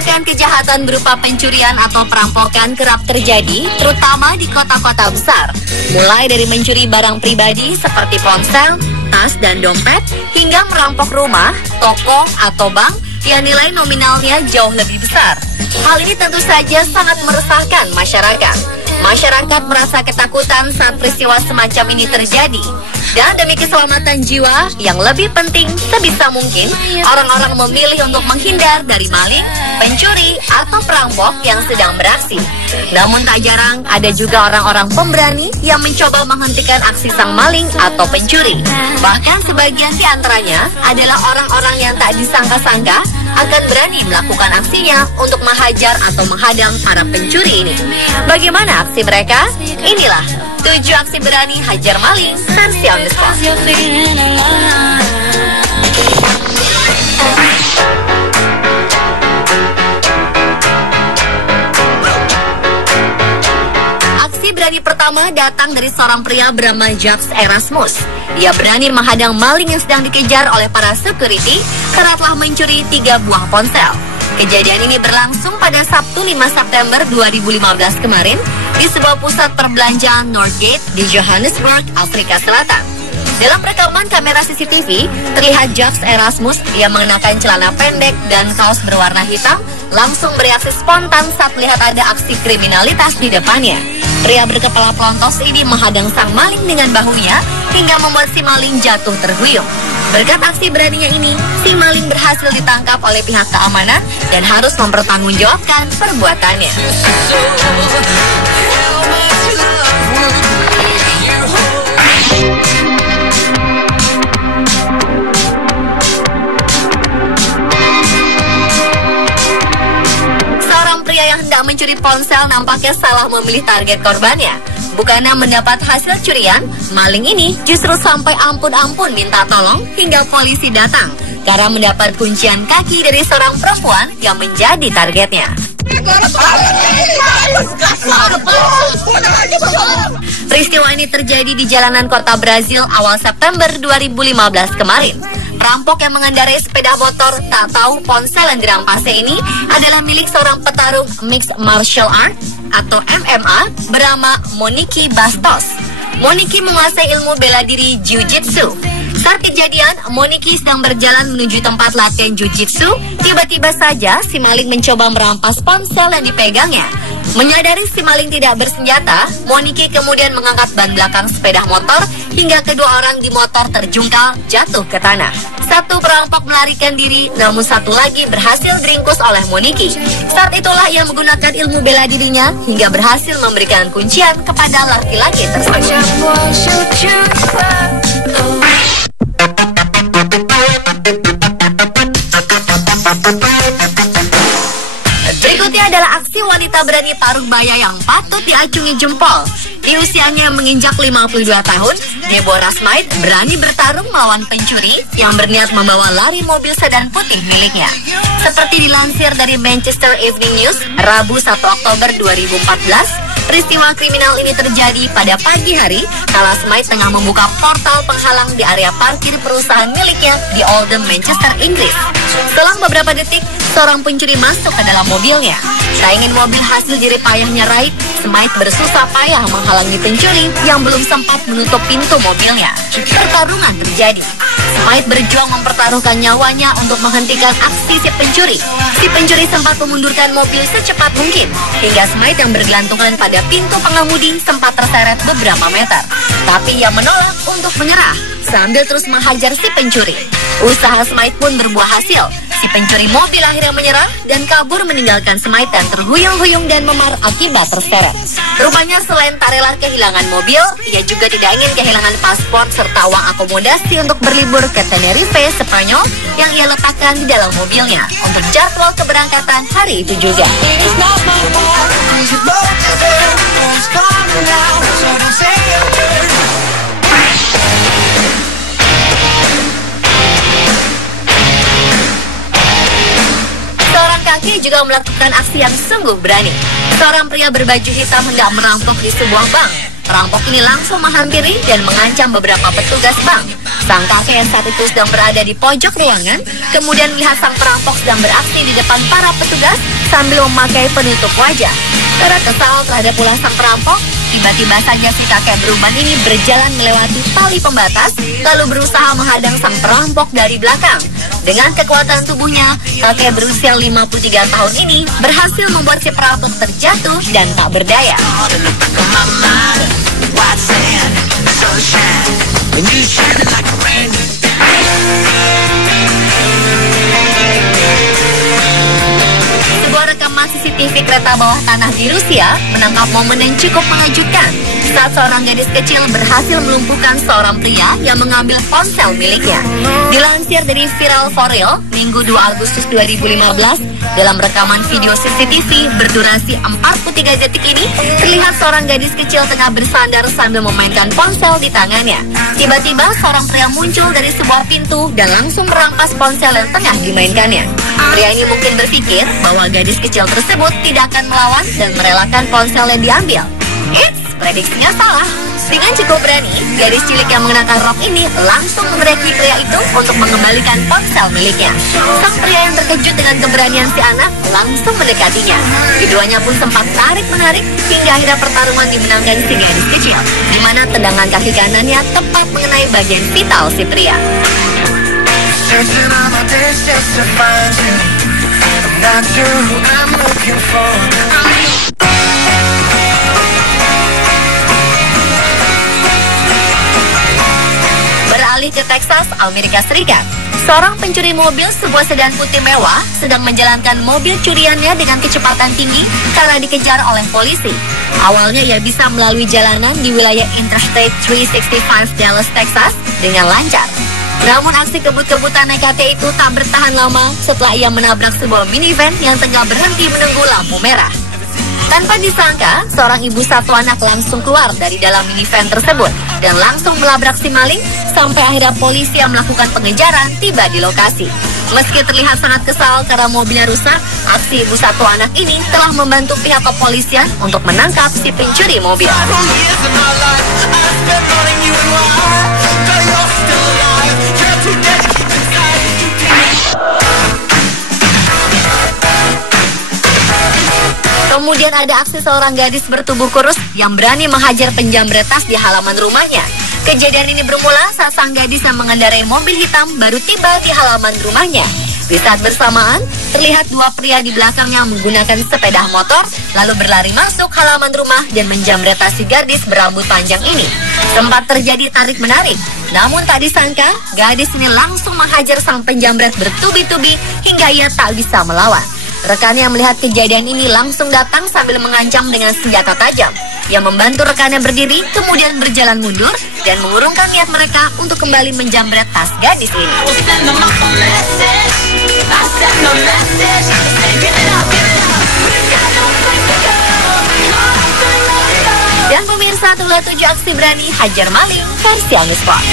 Tindakan kejahatan berupa pencurian atau perampokan kerap terjadi, terutama di kota-kota besar. Mulai dari mencuri barang pribadi seperti ponsel, tas, dan dompet, hingga merampok rumah, toko, atau bank yang nilai nominalnya jauh lebih besar. Hal ini tentu saja sangat meresahkan masyarakat. Masyarakat merasa ketakutan saat peristiwa semacam ini terjadi. Dan demi keselamatan jiwa yang lebih penting, sebisa mungkin orang-orang memilih untuk menghindar dari maling, pencuri, atau perampok yang sedang beraksi. Namun tak jarang ada juga orang-orang pemberani yang mencoba menghentikan aksi sang maling atau pencuri. Bahkan sebagian di antaranya adalah orang-orang yang tak disangka-sangka akan berani melakukan aksinya untuk menghajar atau menghadang para pencuri ini. Bagaimana aksi mereka? Inilah 7 aksi berani hajar maling versi on the spot. Aksi berani pertama datang dari seorang pria bernama Jacques Erasmus. Dia berani menghadang maling yang sedang dikejar oleh para security karena telah mencuri 3 buah ponsel. Kejadian ini berlangsung pada Sabtu 5 September 2015 kemarin di sebuah pusat perbelanjaan Northgate di Johannesburg, Afrika Selatan. Dalam rekaman kamera CCTV, terlihat Jacques Erasmus yang mengenakan celana pendek dan kaos berwarna hitam langsung bereaksi spontan saat melihat ada aksi kriminalitas di depannya. Pria berkepala pelontos ini menghadang sang maling dengan bahunya hingga membuat si maling jatuh terhuyung. Berkat aksi beraninya ini, si maling berhasil ditangkap oleh pihak keamanan dan harus mempertanggungjawabkan perbuatannya. Seorang pria yang hendak mencuri ponsel nampaknya salah memilih target korbannya. Bukannya mendapat hasil curian, maling ini justru sampai ampun-ampun minta tolong hingga polisi datang karena mendapat kuncian kaki dari seorang perempuan yang menjadi targetnya. Peristiwa ini terjadi di jalanan kota Brazil awal September 2015 kemarin. Perampok yang mengendarai sepeda motor tak tahu ponsel yang dirampasnya ini adalah milik seorang petarung mixed martial art atau MMA bernama Monique Bastos. Monique menguasai ilmu bela diri Jiu-Jitsu. Saat kejadian, Monique sedang berjalan menuju tempat latihan Jiu-Jitsu. Tiba-tiba saja si maling mencoba merampas ponsel yang dipegangnya. Menyadari si maling tidak bersenjata, Monique kemudian mengangkat ban belakang sepeda motor hingga kedua orang di motor terjungkal jatuh ke tanah. Satu perampok melarikan diri, namun satu lagi berhasil diringkus oleh Monique. Saat itulah ia menggunakan ilmu bela dirinya hingga berhasil memberikan kuncian kepada laki-laki tersebut. Berikutnya adalah aksi wanita berani paruh baya yang patut diacungi jempol. Di usianya yang menginjak 52 tahun, Deborah Smythe berani bertarung melawan pencuri yang berniat membawa lari mobil sedan putih miliknya. Seperti dilansir dari Manchester Evening News, Rabu 1 Oktober 2014, peristiwa kriminal ini terjadi pada pagi hari kala Smythe tengah membuka portal penghalang di area parkir perusahaan miliknya di Oldham, Manchester, Inggris. Selang beberapa detik, seorang pencuri masuk ke dalam mobilnya. Tak ingin mobil hasil jerih payahnya raib, Smythe bersusah payah menghalangi pencuri yang belum sempat menutup pintu mobilnya. Pertarungan terjadi. Smythe berjuang mempertaruhkan nyawanya untuk menghentikan aksi si pencuri. Si pencuri sempat memundurkan mobil secepat mungkin, hingga Smythe yang bergelantungan pada pintu pengemudi sempat terseret beberapa meter. Tapi ia menolak untuk menyerah sambil terus menghajar si pencuri. Usaha Smythe pun berbuah hasil. Si pencuri mobil akhirnya menyerah dan kabur meninggalkan Smythe dan terhuyung-huyung dan memar akibat terseret. Rupanya selain tak rela kehilangan mobil, ia juga tidak ingin kehilangan paspor serta uang akomodasi untuk berlibur ke Tenerife, Spanyol yang ia letakkan di dalam mobilnya untuk jadwal keberangkatan hari itu juga. Kaki juga melakukan aksi yang sungguh berani. Seorang pria berbaju hitam hendak merampok di sebuah bank. perampok ini langsung menghampiri dan mengancam beberapa petugas bank. Sang kakek yang saat itu sedang berada di pojok ruangan, kemudian melihat sang perampok sedang beraksi di depan para petugas sambil memakai penutup wajah. Karena kesal terhadap ulah sang perampok, tiba-tiba saja si kakek beruban ini berjalan melewati tali pembatas, lalu berusaha menghadang sang perampok dari belakang. Dengan kekuatan tubuhnya, kakek berusia 53 tahun ini berhasil membuat si perampok terjatuh dan tak berdaya. Sebuah rekaman CCTV kereta bawah tanah di Rusia menangkap momen yang cukup mengejutkan saat seorang gadis kecil berhasil melumpuhkan seorang pria yang mengambil ponsel miliknya. Dilansir dari Viral for Real, Minggu 2 Agustus 2015, dalam rekaman video CCTV berdurasi 43 detik ini, terlihat seorang gadis kecil tengah bersandar sambil memainkan ponsel di tangannya. Tiba-tiba seorang pria muncul dari sebuah pintu dan langsung merampas ponsel yang tengah dimainkannya. Pria ini mungkin berpikir bahwa gadis kecil tersebut tidak akan melawan dan merelakan ponsel yang diambil. Eits, prediksinya salah. Dengan cukup berani, gadis cilik yang mengenakan rok ini langsung meneriaki pria itu untuk mengembalikan ponsel miliknya. Sang pria yang terkejut dengan keberanian si anak langsung mendekatinya. Keduanya pun sempat tarik-menarik hingga akhirnya pertarungan dimenangkan si gadis kecil, di mana tendangan kaki kanannya tepat mengenai bagian vital si pria. Beralih ke Texas, Amerika Serikat, seorang pencuri mobil sebuah sedan putih mewah sedang menjalankan mobil curiannya dengan kecepatan tinggi karena dikejar oleh polisi. Awalnya ia bisa melalui jalanan di wilayah Interstate 365 Dallas, Texas dengan lancar. Namun aksi kebut-kebutan nekatnya itu tak bertahan lama setelah ia menabrak sebuah minivan yang tengah berhenti menunggu lampu merah. Tanpa disangka, seorang ibu satu anak langsung keluar dari dalam minivan tersebut dan langsung melabrak si maling sampai akhirnya polisi yang melakukan pengejaran tiba di lokasi. Meski terlihat sangat kesal karena mobilnya rusak, aksi ibu satu anak ini telah membantu pihak kepolisian untuk menangkap si pencuri mobil. Kemudian ada aksi seorang gadis bertubuh kurus yang berani menghajar penjamret tas di halaman rumahnya. Kejadian ini bermula saat sang gadis yang mengendarai mobil hitam baru tiba di halaman rumahnya. Di saat bersamaan, terlihat dua pria di belakangnya menggunakan sepeda motor, lalu berlari masuk halaman rumah dan menjamret tas si gadis berambut panjang ini. Sempat terjadi tarik-menarik, namun tak disangka, gadis ini langsung menghajar sang penjamret bertubi-tubi hingga ia tak bisa melawan. Rekannya yang melihat kejadian ini langsung datang sambil mengancam dengan senjata tajam. Yang membantu rekannya berdiri, kemudian berjalan mundur dan mengurungkan niat mereka untuk kembali menjamret tas gadis ini. Dan pemirsa, itulah 7 aksi berani hajar maling versi Anisport.